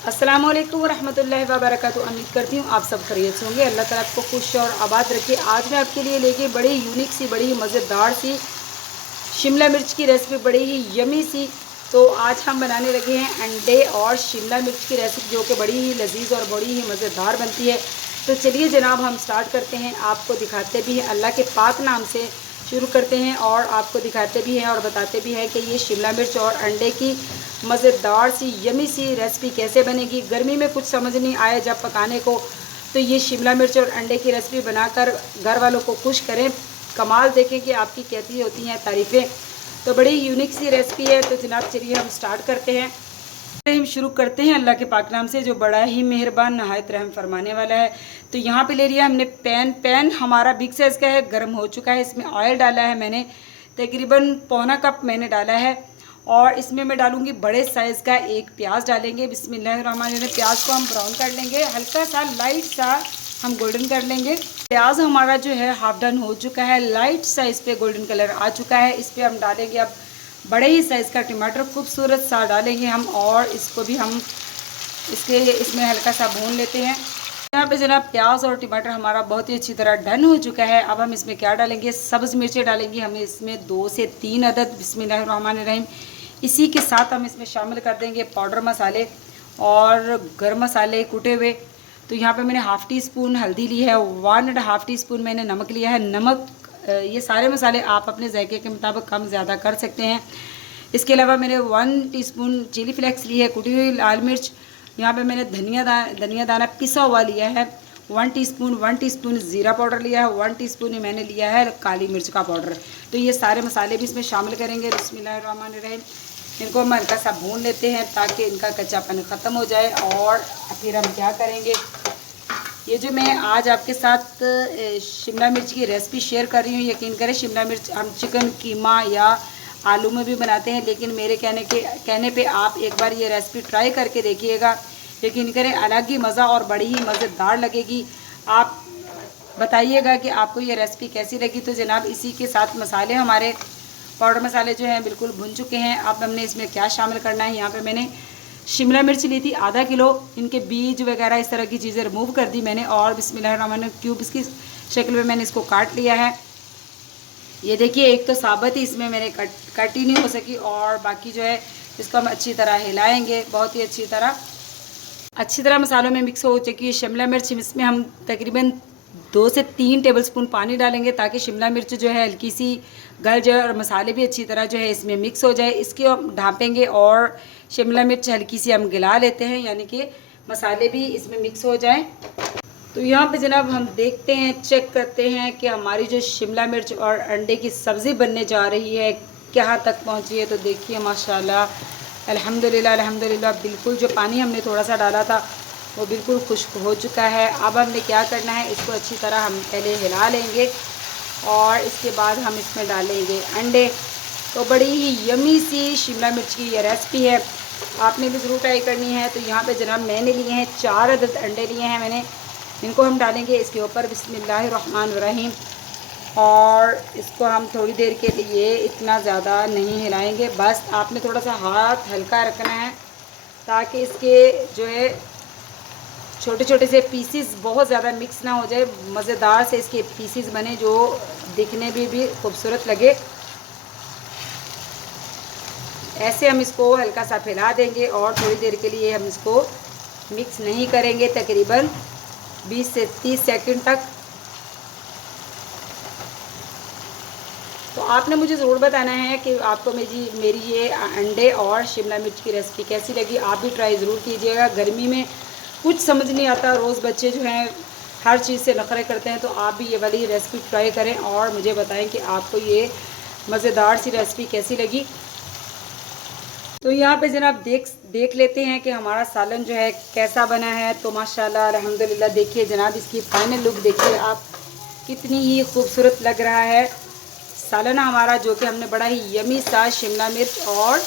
अस्सलाम वालेकुम रहमतुल्लाहि व बरकातुहू। उम्मीद करती हूँ आप सब खैरियत से होंगे। अल्लाह ताला आपको खुश और आबाद रखे। आज मैं आपके लिए लेके बड़ी यूनिक सी, बड़ी मज़ेदार सी शिमला मिर्च की रेसिपी, बड़ी ही यमी सी। तो आज हम बनाने लगे हैं अंडे और शिमला मिर्च की रेसिपी, जो कि बड़ी ही लजीज और बड़ी ही मज़ेदार बनती है। तो चलिए जनाब, हम स्टार्ट करते हैं। आपको दिखाते भी हैं, अल्लाह के पाक नाम से शुरू करते हैं और आपको दिखाते भी हैं और बताते भी हैं कि ये शिमला मिर्च और अंडे की मज़ेदार सी यमी सी रेसिपी कैसे बनेगी। गर्मी में कुछ समझ नहीं आया जब पकाने को, तो ये शिमला मिर्च और अंडे की रेसिपी बनाकर घर वालों को खुश करें। कमाल देखें कि आपकी कैसी होती हैं तारीफ़ें। तो बड़ी यूनिक सी रेसिपी है। तो जनाब चलिए हम स्टार्ट करते हैं। हम शुरू करते हैं अल्लाह के पाक नाम से, जो बड़ा ही मेहरबान नहायत रहम फरमाने वाला है। तो यहाँ पे ले लिया हमने पैन हमारा बिग साइज़ का है, गर्म हो चुका है। इसमें ऑयल डाला है मैंने, तकरीबन पौना कप मैंने डाला है। और इसमें मैं डालूंगी बड़े साइज़ का एक प्याज डालेंगे। बिस्मिल्लाहिर्रहमानिर्रहीम। प्याज को हम ब्राउन कर लेंगे, हल्का सा लाइट सा हम गोल्डन कर लेंगे। प्याज हमारा जो है हाफ डन हो चुका है, लाइट सा इस पर गोल्डन कलर आ चुका है। इस पर हम डालेंगे अब बड़े ही साइज़ का टमाटर, खूबसूरत सा डालेंगे हम। और इसको भी हम इसमें हल्का सा भून लेते हैं। यहाँ पे जनाब प्याज और टमाटर हमारा बहुत ही अच्छी तरह डन हो चुका है। अब हम इसमें क्या डालेंगे, सब्ज़ मिर्चें डालेंगे हमें इसमें 2 से 3 अदद। बिस्मिल्लाहिर्रहमानिर्रहीम। इसी के साथ हम इसमें शामिल कर देंगे पाउडर मसाले और गर्म मसाले कुटे हुए। तो यहाँ पे मैंने हाफ़ टी स्पून हल्दी ली है, 1.5 टीस्पून मैंने नमक लिया है। नमक ये सारे मसाले आप अपने जायके के मुताबिक कम ज़्यादा कर सकते हैं। इसके अलावा मैंने 1 टीस्पून चिली फ्लेक्स ली है, कुटी हुई लाल मिर्च। यहाँ पे मैंने धनिया दाना पिसा हुआ लिया है 1 टीस्पून ज़ीरा पाउडर लिया है, 1 टीस्पून ही मैंने लिया है काली मिर्च का पाउडर। तो ये सारे मसाले भी इसमें शामिल करेंगे। बिस्मिल्लाहिर्रहमानिर्रहीम। इनको हम हल्का सा भून लेते हैं ताकि इनका कच्चापन ख़त्म हो जाए। और फिर हम क्या करेंगे, ये जो मैं आज आपके साथ शिमला मिर्च की रेसिपी शेयर कर रही हूँ, यकीन करें शिमला मिर्च हम चिकन कीमा या आलू में भी बनाते हैं, लेकिन मेरे कहने पे आप एक बार ये रेसिपी ट्राई करके देखिएगा। यकीन करें अलग ही मज़ा और बड़ी ही मज़ेदार लगेगी। आप बताइएगा कि आपको ये रेसिपी कैसी लगी। तो जनाब इसी के साथ मसाले हमारे पाउडर मसाले जो हैं बिल्कुल भुन चुके हैं। अब हमने इसमें क्या शामिल करना है, यहाँ पे मैंने शिमला मिर्च ली थी आधा किलो, इनके बीज वगैरह इस तरह की चीज़ें रिमूव कर दी मैंने। और बिस्मिल्लाहिर्रहमानिर्रहीम क्यूब्स की शक्ल में मैंने इसको काट लिया है। ये देखिए, एक तो साबुत ही इसमें मैंने कट ही नहीं हो सकी, और बाकी जो है इसको हम अच्छी तरह हिलाएंगे, बहुत ही अच्छी तरह मसालों में मिक्स हो चुकी है शिमला मिर्च। इसमें हम तकरीबन 2 से 3 टेबलस्पून पानी डालेंगे ताकि शिमला मिर्च जो है हल्की सी गल जाए और मसाले भी अच्छी तरह जो है इसमें मिक्स हो जाए। इसके हम ढाँपेंगे और शिमला मिर्च हल्की सी हम गिला लेते हैं, यानी कि मसाले भी इसमें मिक्स हो जाएं। तो यहाँ पे जनाब हम देखते हैं, चेक करते हैं कि हमारी जो शिमला मिर्च और अंडे की सब्ज़ी बनने जा रही है कहाँ तक पहुँची है। तो देखिए माशाल्लाह अल्हम्दुलिल्लाह अल्हम्दुलिल्लाह, बिल्कुल जो पानी हमने थोड़ा सा डाला था वो बिल्कुल खुश्क हो चुका है। अब हमने क्या करना है, इसको अच्छी तरह हम पहले हिला लेंगे और इसके बाद हम इसमें डालेंगे अंडे। तो बड़ी ही यमी सी शिमला मिर्च की ये रेसिपी है, आपने भी ज़रूर ट्राई करनी है। तो यहाँ पे जनाब मैंने लिए हैं 4 अदद अंडे लिए हैं मैंने, इनको हम डालेंगे इसके ऊपर। बिस्मिल्लाहिर्रहमानिर्रहीम। और इसको हम थोड़ी देर के लिए इतना ज़्यादा नहीं हिलाएंगे, बस आपने थोड़ा सा हाथ हल्का रखना है ताकि इसके जो है छोटे छोटे से पीसीस बहुत ज़्यादा मिक्स ना हो जाए, मज़ेदार से इसके पीसीस बने जो दिखने में भी खूबसूरत लगे। ऐसे हम इसको हल्का सा फैला देंगे और थोड़ी देर के लिए हम इसको मिक्स नहीं करेंगे, तकरीबन 20 से 30 सेकंड तक। तो आपने मुझे ज़रूर बताना है कि आपको मेरी ये अंडे और शिमला मिर्च की रेसिपी कैसी लगी। आप भी ट्राई ज़रूर कीजिएगा। गर्मी में कुछ समझ नहीं आता, रोज़ बच्चे जो हैं हर चीज़ से नखरे करते हैं, तो आप भी ये वाली रेसिपी ट्राई करें और मुझे बताएं कि आपको ये मज़ेदार सी रेसिपी कैसी लगी। तो यहाँ पे जनाब देख लेते हैं कि हमारा सालन जो है कैसा बना है। तो माशाल्लाह अल्हम्दुलिल्लाह, देखिए जनाब इसकी फ़ाइनल लुक देखिए आप, कितनी ही खूबसूरत लग रहा है सालन हमारा, जो कि हमने बड़ा ही यमी सा शिमला मिर्च और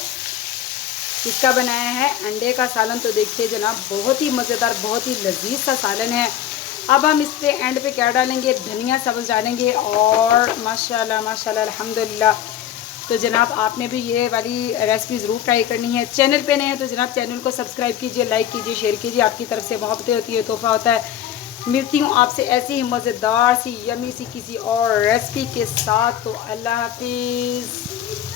इसका बनाया है अंडे का सालन। तो देखिए जनाब बहुत ही मज़ेदार, बहुत ही लजीज सा सालन है। अब हम इस पे एंड पे क्या डालेंगे, धनिया सब्ज़ डालेंगे। और माशाल्लाह माशाल्लाह अल्हम्दुलिल्लाह तो जनाब आपने भी ये वाली रेसिपी ज़रूर ट्राई करनी है। चैनल पे नए हैं तो जनाब चैनल को सब्सक्राइब कीजिए, लाइक कीजिए, शेयर कीजिए। आपकी तरफ से मोहब्बतें होती है, तोहफ़ा होता है। मिलती हूँ आपसे ऐसी ही मज़ेदार सी यमी सी किसी और रेसिपी के साथ। तो अल्लाह हाफिज़।